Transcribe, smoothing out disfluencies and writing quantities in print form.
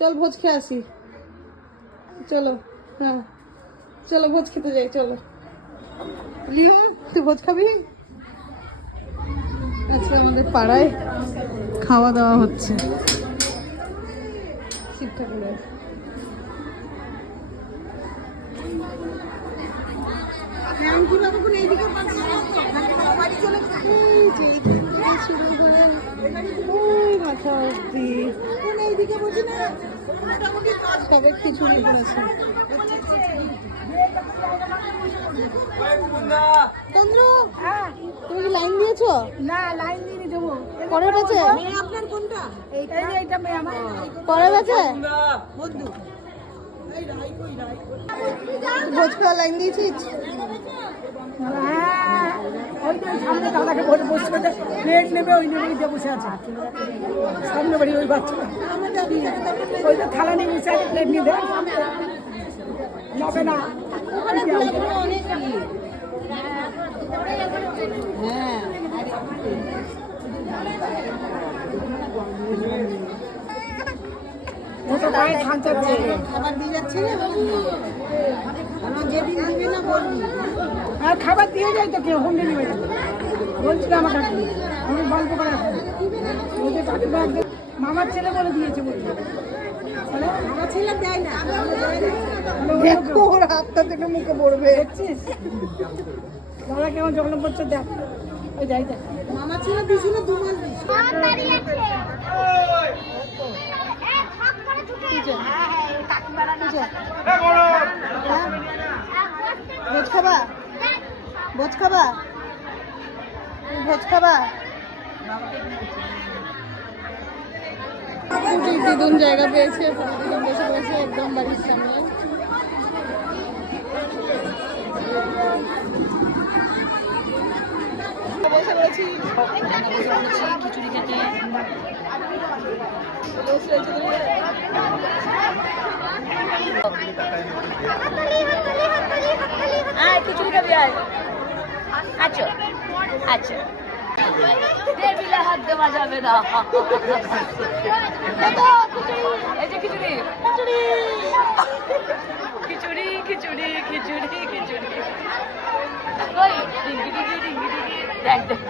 চল ভোজ খেয়ে আসি, চলো। হ্যাঁ চলো ভোজ খেতে যাই, চলো। লিও তুই ভোজ খাবি? আজকে আমাদের পাড়ায় খাওয়া দাওয়া হচ্ছে শিব ঠাকুরের। মাথা অব্দি তবে খিচুড়ি করেছে। চন্দ্র তুমি কি লাইন দিয়েছো? না লাইন দিয়ে দেবো। পরের ব্যাচে? আপনার কোনটা? এইটা আমার। পরের ব্যাচে ভোজ খাওয়া লাইন দিয়েছিস? হ্যাঁ ওই যে সামনে দাদাকে ভোট বসে প্লেট নেবে, ওই নেবে বসে আছে সামনে বাড়ি ওই বাচ্চা, ওই যে থালা নিয়ে বসে আছে, প্লেট নিয়ে দেয় যাবে না। খাবার দিয়ে যাচ্ছে না, যেদিন দিবে না বলবি। আর খাবার দিয়ে যায় তো কেউ হোম ডেলিভারি বলছিল আমার কাকি, আমি গল্প করে ওই যে কাকিমা একদম মামার ছেলে বলে দিয়েছে, বলছে আমার ছেলে দেয় না। দেখো ওর হাতটা থেকে মুখে পড়বে, দেখছিস দাদা কেমন জগন করছে, দেখ ওই যাই দেখ মামা ছেলে দিছিল 2 মাস দিছিল। ভোজ খাবা? ভোজ খাবা? ভোজ খাবা? দিদুন জায়গা পেয়েছে, বসে বসে একদম বাড়ির সামনে। বসে রয়েছি খিচুড়ি খেতে। খিচুড়ি খাবি? আচ্ছা আচ্ছা হাত দেওয়া যাবে না। এই যে খিচুড়ি খিচুড়ি খিচুড়ি খিচুড়ি খিচুড়ি খিচুড়ি দেখ দেখ।